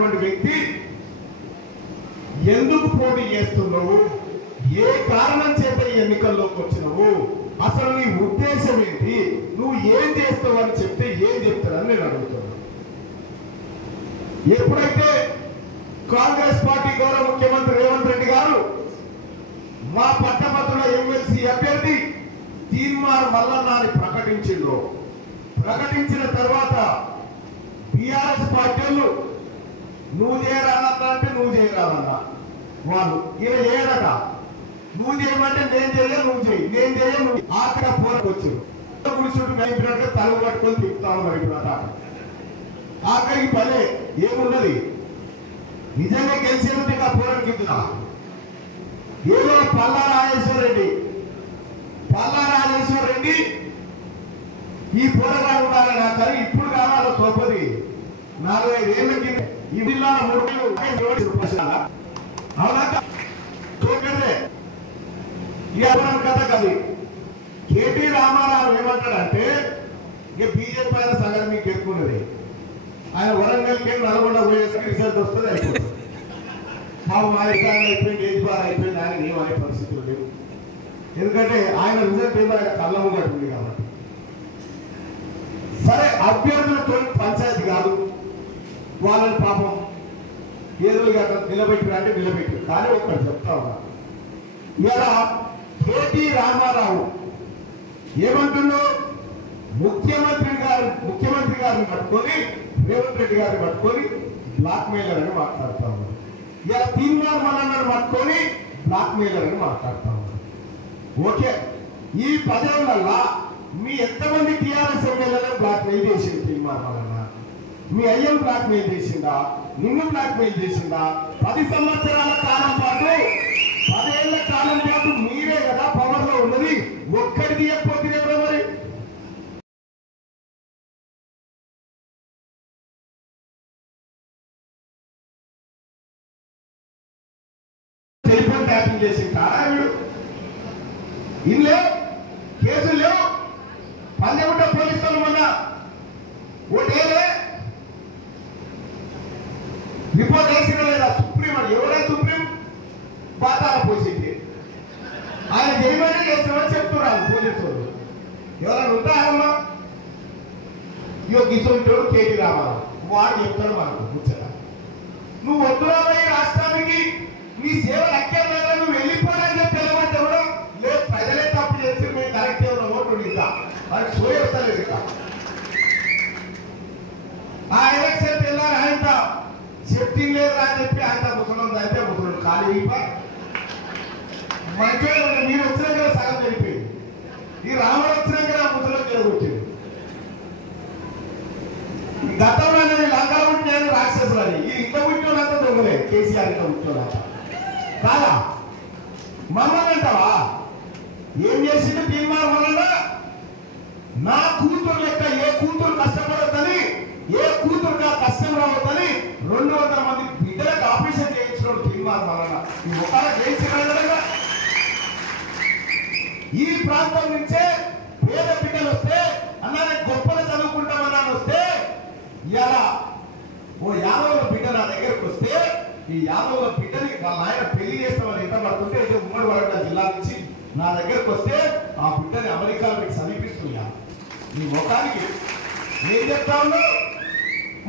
ఉన్నటువంటి వ్యక్తి ఎందుకు పోటీ చేస్తున్నావు, ఏ కారణం చేత ఈ ఎన్నికల్లోకి వచ్చినావు, అసలు నీ ఉద్దేశం ఏంటి, నువ్వు ఏం చేస్తావు అని చెప్తే ఏం చెప్తారని నేను అడుగుతున్నాను. ఎప్పుడైతే కాంగ్రెస్ పార్టీ గౌరవ ముఖ్యమంత్రి రేవంత్ రెడ్డి గారు మా పట్టభద్రుల ఎమ్మెల్సీ అభ్యర్థి తీన్మార్ మల్లన్నాని ప్రకటించిన తర్వాత బీఆర్ఎస్ పార్టీలు నువ్వు చేయరాదన్నా అంటే నువ్వు చేయరాదన్నా వాళ్ళు ఈయన చేయడట, నువ్వు చేయమంటే నేను చేయ, నువ్వు చేయి, నేను చేయ, నువ్వు ఆఖరి పోరకొచ్చు కూర్చుంటూ మేపినట్టుగా తలుగు పట్టుకొని తిప్పుతాను. మరి ఇప్పుడు ఆఖరికి పనే ఏమున్నది, నిజంగా గెలిచేది ఆ పోరాడు కింద ఏదో పల్లా రాజేశ్వర రెడ్డి ఈ పోరాడు ఉండాలని కానీ ఇప్పుడు కావాలి సోపది 4-5 ఏళ్ల కింద ఈ జిల్లా 3 అవునా చూడండి. ఇక కథ కది కేటీ రామారావు ఏమంటాడంటే ఇక బీజేపీ ఆయన సంగతి మీకు ఎక్కున్నది, ఆయన వరంగల్కి నల్గొండ పోయేసరికి రిజల్ట్ వస్తుంది అయిపోతుంది. మా ఎగ్జామ్ అయిపోయింది, ఏజ్ బార్ అయిపోయింది, ఆయన ఏమనే పరిస్థితులు లేవు. ఎందుకంటే ఆయన రిజల్ట్ ఏదో ఆయన కళ్ళ ముంగట ఉంది కాబట్టి. సరే అభ్యర్థులతో పంచాయతీ కాదు, వాళ్ళని పాపం ఏదో నిలబెట్టినంటే నిలబెట్టారు. కానీ ఒకటి చెప్తా ఉన్నా, ఇలా కేటీ రామారావు ఏమంటున్నావు, ముఖ్యమంత్రి గారిని పట్టుకొని రేవంత్ రెడ్డి గారిని పట్టుకొని బ్లాక్ మెయిలర్ అని మాట్లాడుతా ఉన్నారు. ఇలా తీన్మార్ మల్లన్నను పట్టుకొని బ్లాక్ మెయిలర్ అని మాట్లాడుతా ఉన్నారు. ఓకే, ఈ 10 ఏళ్లలో మీ ఎంతమంది టీఆర్ఎస్ ఎమ్మెల్యేలను బ్లాక్ మెయిల్ చేసింది తీన్మార్ మల్లన్న? మీ అయ్యం బ్లాక్ మెయిల్ చేసిందా, నిన్ను బ్లాక్ మెయిల్ చేసిందా? 10 సంవత్సరాల కాలం పాటు 10 ఏళ్ల కాలం పాటు మీరే కదా పవర్ లో ఉన్నది, ఒక్కడి తీయకపోతే ఎవరో మరి. టెలిఫోన్ ట్యాపింగ్ చేసి కారాడు ఇల్లే కేసులు లేవు. పంజగుట్ట పోలీసులు మొన్న ఓటేలే రిపోర్ట్ వేసిన లేదా సుప్రీం అని, ఎవరే సుప్రీం బాధాల పోసింది ఆయన జైలు చేస్తామని చెప్తున్నారు పోలీసులు. ఎవరైనా ఉంటారమ్మా? ఇగో కిశోర్ కేటీ రామారావు వాడు చెప్తాడు మనకు ముచ్చట, నువ్వు వద్దురాబోయే రాష్ట్రానికి నీ సేవలు అక్కర్లేదా, నువ్వు వెళ్ళిపోయాలని చెప్పి తెలవంటే ఎవడో లేదు, ప్రజలే తప్పు చేసి మేము కరెక్ట్ ఎవరో ఓటు ఇంకా వారికి సోయ వస్తలేదు. ఇక ఆ ఎలక్షన్ వెళ్ళారు, ఆయన చెప్పింగ్ లేదా అని చెప్పి ఆయన ముసలం అయితే ముసలు ఖాళీ మంచిగా మీరు వచ్చినాక సగం జరిపోయింది, ఈ రాముడు వచ్చినాక ముసలం జరగొచ్చింది. గతంలో నేను లంగా పుట్టిన రాక్షసులు అని, ఈ ఇంట్లో పుట్టినంతా దొంగలే, కేసీఆర్ ఇంట్లో పుట్టినంత కాదా? మమ్మల్ని అంటావా? ఏం చేసింది తీర్మానం వలన? నా కూతురు లెక్క ఏ కూతురు కష్టపడద్దని, ఏ కూతురుగా కష్టం రావద్దని 200 మంది బిడ్డలకు ఆపరేషన్ చేయించినప్పుడు తీర్మానం వలన ఈ ఒకళ్ళ చేయించిన ఈ ప్రాంతం నుంచే పేద బిడ్డలు వస్తే అన్నానే గొప్పలు చదువుకుంటామన్నాను వస్తే, ఇలా ఓ యాదవుల బిడ్డ నా దగ్గరకు వస్తే ఈ యాదవుల బిడ్డని వాళ్ళ ఆయన పెళ్లి చేస్తామని ఎంత పడుతుంటే అయితే ఉమ్మడి వరంగల్ జిల్లా నుంచి నా దగ్గరకు వస్తే ఆ బిడ్డని అమెరికాలోకి సమీపిస్తున్నా. నీ ముఖానికి ఏం చెప్తా ఉన్నావు?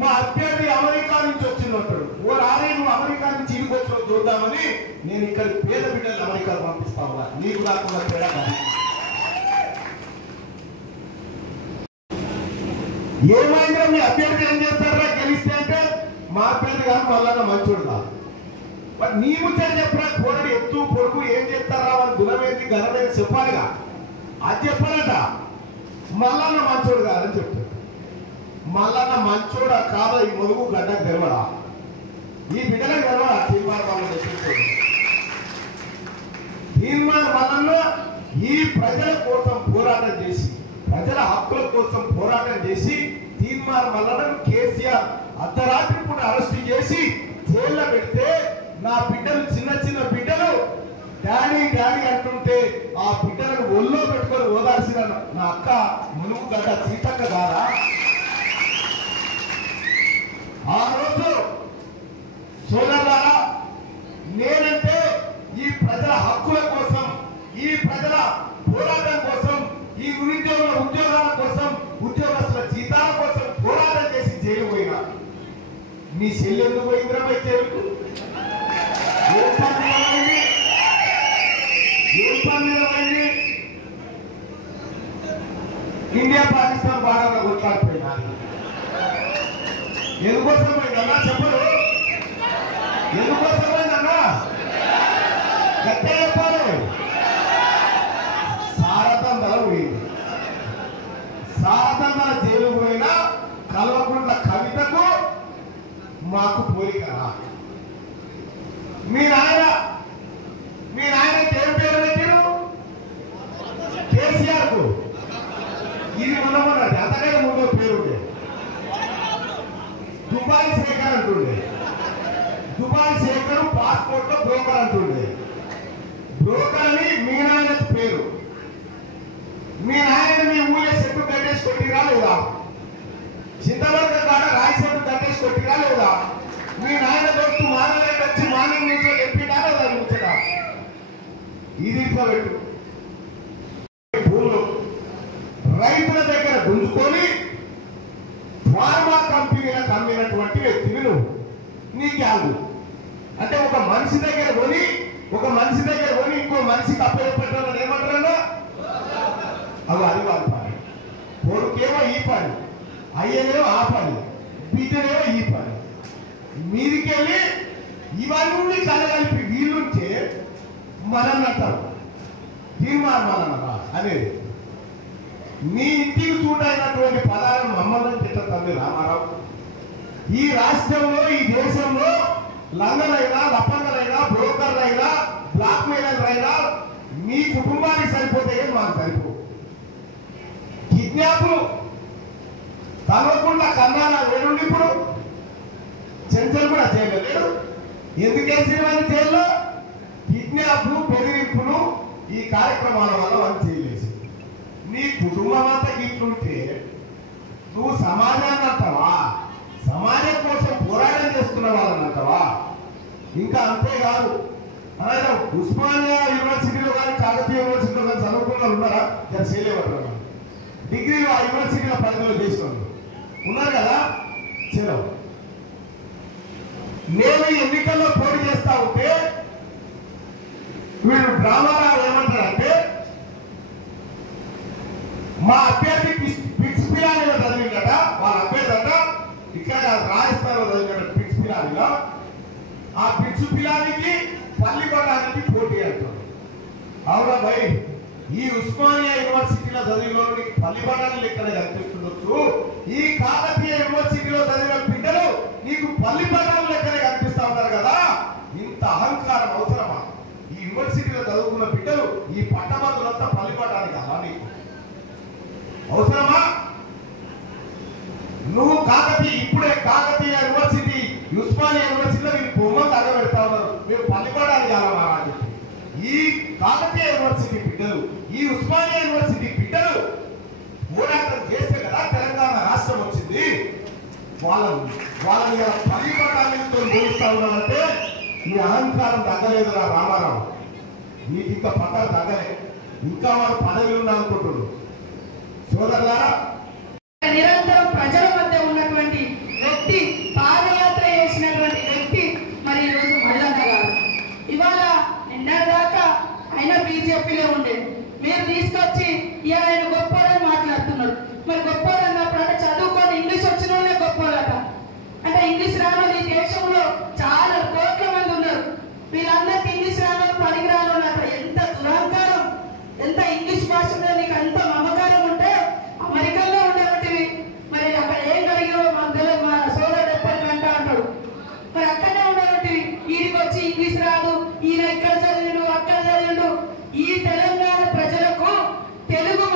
మా అభ్యర్థి అమెరికా నుంచి వచ్చినట్టు ఓ రానే నువ్వు అమెరికా నుంచి ఇంటికి వచ్చిన చూద్దామని నేను ఇక్కడ పేద బిడ్డల్ని అమెరికాకు పంపిస్తా ఉన్నా. నీకు కాకుండా తేడా కాదు. ఏమైందో మీ అభ్యర్థి ఏం చేస్తారా గెలిస్తే అంటే మా అభ్యర్థి కాదు మళ్ళా మంచోడు కాదు. మరి నీ ముచ్చట చెప్పరా, కోరడు ఎత్తు పొడుగు ఏం చెప్తారా, వాళ్ళు గుణమేంటి ఘనమేంటి చెప్పాలిగా. అది చెప్పాలట మల్లన్న మంచోడు కాదని చెప్తాడు. మల్లన్న మంచోడా కాదా, ఈ మొదుగు గడ్డ గెలవడా, ఈ బిడ్డలకు గెలవడా? తీర్మానం వాళ్ళని చెప్పించాడు. తీర్మానం మల్లన్న ఈ ప్రజల కోసం పోరాటం చేసి, ప్రజల హక్కుల కోసం పోరాటం చేసి తీర్మానం మల్లన్న కేసీఆర్ అర్ధరాత్రి పూట అరెస్ట్ చేసి జైల్లో పెడితే నా బిడ్డలు చిన్న బిడ్డలు డాడీ డాడీ అంటుంటే ఆ బిడ్డలను ఒళ్ళో పెట్టుకొని ఓదార్చిన నా అక్క మునుగు గడ్డ సీతక్క ద్వారా ఆ రోజు సోదరులారా, నేనంటే ఈ ప్రజల హక్కుల కోసం, ఈ ప్రజల పోరాటం కోసం, ఈ ఉద్యోగాల కోసం, ఉద్యోగస్తుల జీతాల కోసం పోరాటం చేసి జైలు పోయినా. నీ చెల్లి ఎందుకు పోయిందిరా పోయి జైలుకు? ఇండియా పాకిస్తాన్ బార్డర్లో కొట్లాడిపోయినా. ఎందుకోసం పోయిందన్నా చెప్పరు? ఎందుకోసం పోయిందన్నా గట్టే చెప్పాలి. సారథందల పోయింది. సారథందల జైలు పోయినా కల్వకుంట్ల కవితకు మాకు పోలిక. మీ నాయనకి ఏం పేరు పెట్టారు? కేసీఆర్ కు. ఇది మనమన్నది. అంతకంటే ముందు పేరు ఉండే దుబాయ్ శేఖర్ అంటుండే. దుబాయ్ శేఖర్ పాస్పోర్ట్ లో బ్రోకర్ అంటుండే. బ్రోకర్ అని మీ నాయనకు పేరు. మీ నాయన మీ ఊళ్ళో చెట్టు కట్టేసి కొట్టిరా లేదా? చింతవర్గ కాడ రాయి చెట్టు కట్టేసి కొట్టిరా లేదా? మీ నాయన దోస్తు మానవుడు వచ్చి మానవ నుంచి చెప్పినా లేదా? ముచ్చట ఇది భూములు రైతుల దగ్గర గుంజుకొని ఫార్మా కంపెనీలకు అమ్మినటువంటి వ్యక్తివి నువ్వు. నీ క్యాలు అంటే ఒక మనిషి దగ్గర కొని ఇంకో మనిషికి అప్పచెప్పడం ఏమంటారన్నా? అది వాళ్ళ పని. కొడుకేమో ఈ పని, అయ్యనేమో ఆ పని, బిడ్డనేమో ఈ పని. మీదికెళ్ళి ఇవన్నీ కలగలిపి వీలుంటే మనల్ని అంటారు తీర్మానమా అనేది. మీ ఇంటికి సూటైనటువంటి పదాలను మమ్మల్ని తిట్టండి రామారావు. ఈ రాష్ట్రంలో, ఈ దేశంలో లంగలైనా, లప్పంగలైనా, బ్రోకర్లైనా, బ్లాక్ మెయిలర్లైనా మీ కుటుంబానికి సరిపోతే మాకు సరిపో. కిడ్నాప్లు కలవకుండా కన్నాల వేరుండి ఇప్పుడు చెంచలు కూడా చేయలేదు. ఎందుకేసిన వాడిని జైల్లో? కిడ్నాప్లు, బెదిరింపులు, ఈ కార్యక్రమాల వల్ల వాళ్ళు చేయలేదు. నీ కుటుంబం అంతా ఇట్లుంటే నువ్వు సమాజాన్ని అంటావా? సమాజం కోసం పోరాటం చేస్తున్న వాళ్ళని అంటావా? ఇంకా అంతేకాదు, అలాగే ఉస్మానియా యూనివర్సిటీలో కానీ, కాకతీయ యూనివర్సిటీలో కానీ చదువుకున్న వాళ్ళు ఉన్నారా? చేయలేమంటారు. డిగ్రీలు ఆ యూనివర్సిటీల పరిధిలో చేసిన వాళ్ళు ఉన్నారు కదా. చలో, నేను ఎన్నికల్లో పోటీ చేస్తా ఉంటే వీళ్ళు డ్రామారావు ఏమంటారంటే, మా అభ్యర్థి పిక్స్ పిలానీలో చదివిందట, వాళ్ళ అభ్యర్థి అంట ఇక్కడ రాజస్థాన్లో చదివినట పిక్స్ పిలానీలో. ఆ పిక్స్ పిలానికి పల్లికొండానికి పోటీ అంటారు. అవునా భయ్? ఈ ఉస్మానియా యూనివర్సిటీలో చదివిన పల్లికొండలు ఇక్కడ కనిపిస్తుండొచ్చు, ఈ కాకతీయ యూనివర్సిటీలో చదివిన బిడ్డలు నీకు పల్లికొండలు లెక్కనే కనిపిస్తా ఉంటారు కదా. ఇంత అహంకారం అవసరమా? ఈ యూనివర్సిటీలో చదువుకున్న బిడ్డలు ఈ పట్టభద్రులంతా పల్లికొండానికి అలా నీకు అవసరమా? నువ్వు ఇప్పుడే కాకతీయ యూనివర్సిటీ, ఉస్మానియా యూనివర్సిటీలో మీరు బొమ్మలు తగ్గబెడతా ఉన్నారు. మీరు పల్లికొండానికి కాలమా అని చెప్పి ఈ కాకతీయ యూనివర్సిటీ బిడ్డలు, ఈ ఉస్మానియా యూనివర్సిటీ బిడ్డలు పోరాటం చేస్తే కదా తెలంగాణ రాష్ట్రం వచ్చింది. వాళ్ళని పల్లికొండతో పోలుస్తా ఉన్నారంటే ఈ అహంకారం తగ్గలేదు రా రామారావు. నీకు ఇంకా పక్కన తగ్గలే, ఇంకా వారు పదవి ఉండాలనుకుంటున్నారు. సోదరులారా, నిరంతరం ప్రజల మధ్య ఉన్నటువంటి వ్యక్తి, పాదయాత్ర చేసినటువంటి వ్యక్తి మరి ఈరోజు మల్లన్న గారు. ఇవాళ నిన్నటిదాకా ఆయన బీజేపీలో ఉండే, మీరు తీసుకొచ్చి ఇవాళ ఆయన గొప్పవాళ్ళని మాట్లాడుతున్నారు. మరి గొప్పవాళ్ళు అన్నప్పుడు అంటే చదువుకొని ఇంగ్లీష్ వచ్చిన వాళ్ళే గొప్పవాళ్ళట. అంటే ఇంగ్లీష్ రాను ఈ దేశంలో చాలా కోట్ల మంది ఉన్నారు. వీళ్ళందరికీ ఇంగ్లీష్ రాను, పనికి రాను అన్నట్టు ఎంత దురహంకారం! ఎంత ఇంగ్లీష్ భాష మీద నీకు అంత మమకారం ఉంటే అమెరికాలో ఉండేటివి మరి అక్కడ ఏం కలిగినో మాకు తెలియదు. మా సోదరుడు ఎప్పటికంట అంటాడు. మరి అక్కడనే ఉండేటివి వీడికి వచ్చి ఇంగ్లీష్ రాదు, ఈయన ఇక్కడ చదివిండు, అక్కడ చదివిండు. ఈ తెలంగాణ ప్రజలకు తెలుగు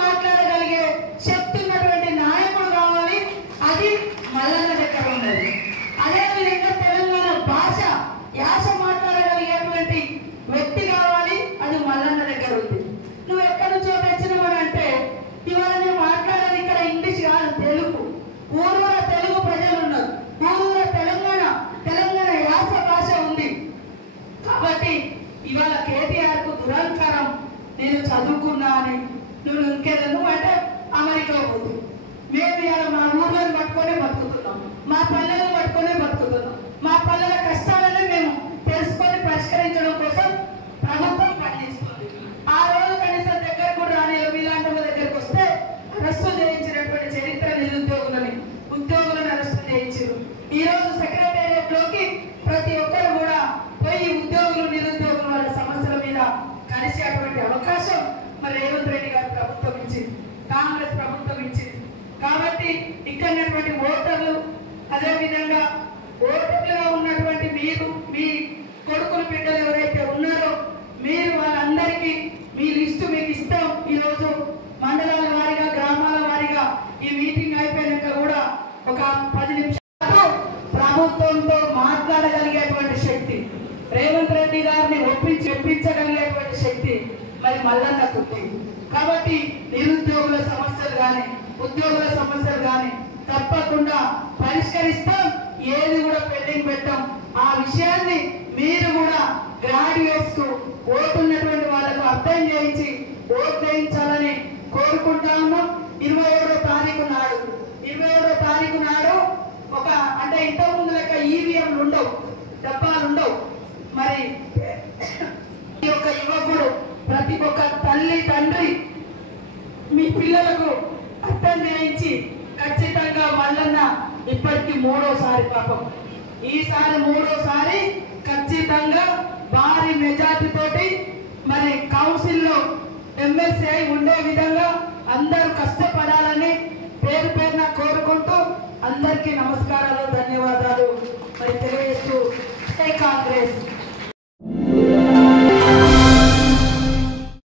నువ్వు ఇంకేదో అంటే అమెరికా పోతుంది. మేము ఇలా మా ఊర్లను పట్టుకొనే బతుకుతున్నాం, మా పల్లెలను పట్టుకొనే బతుకుతున్నాం. మా పల్లెల కష్టాలను మేము తెలుసుకొని పరిష్కరించడం కోసం ప్రభుత్వం పనిచేస్తుంది. ఆ రోజు కనీసం దగ్గర కూడా రాని ఇలాంటి దగ్గరికి వస్తే అరెస్టు చేయించినటువంటి చరిత్ర ఉద్యోగులను అరెస్టు చేయించారు. ఈ రోజు సెక్రటేరియట్ లోకి ప్రతి ఒక్కరు కూడా పోయి ఉద్యోగులు నిరుద్యోగులు వాళ్ళ సమస్యల మీద కలిసేటువంటి అవకాశం మరి రేవంత్ రెడ్డి గారి ప్రభుత్వం ఇచ్చింది, కాంగ్రెస్ ప్రభుత్వం ఇచ్చింది. కాబట్టి ఇక్కడ ఓటర్లు, అదే విధంగా ఓటర్లుగా ఉన్నటువంటి మీరు, మీ కొడుకులు బిడ్డలు ఎవరైతే ఉన్నారో మీరు వాళ్ళందరికీ మీ లిస్టు మీకు ఇస్తాం. ఈరోజు మండలాల వారీగా, గ్రామాల వారీగా ఈ మీటింగ్ అయిపోయాక కూడా ఒక 10 నిమిషాలు ప్రభుత్వంతో మాట్లాడగలిగేటువంటి శక్తి, రేవంత్ రెడ్డి గారిని ఒప్పించగలిగేటువంటి శక్తి మరి మల్లన్నకు ఉంది. కాబట్టి నిరుద్యోగుల సమస్యలు కానీ, ఉద్యోగుల సమస్యలు కానీ తప్పకుండా పరిష్కరిస్తాం. ఏది కూడా పెండింగ్ పెట్టాం. ఆ విషయాన్ని మీరు కూడా గ్రాడ్యుయేట్స్ కు ఓటున్నటువంటి వాళ్ళకు అర్థం చేయించి ఓటు వేయించాలని కోరుకుంటా ఉన్నాం. 27వ తారీఖు నాడు ఒక అంటే ఇంతకుముందు లెక్క ఈవీఎంలు ఉండవు, డబ్బాలు ఉండవు. మరి ఈ యొక్క యువకుడు, ప్రతి ఒక్క తల్లి తండ్రి మీ పిల్లలకు అర్థం చేయించి ఖచ్చితంగా మల్లన్న ఇప్పటికి 3వసారి పాపం, ఈసారి 3వసారి ఖచ్చితంగా భారీ మెజార్టీ తోటి మరి కౌన్సిల్లో ఎమ్మెల్సీ అయి ఉండే విధంగా అందరూ కష్టపడాలని పేరు పేరున కోరుకుంటూ అందరికీ నమస్కారాలు, ధన్యవాదాలు మరి తెలియజేస్తూ కాంగ్రెస్.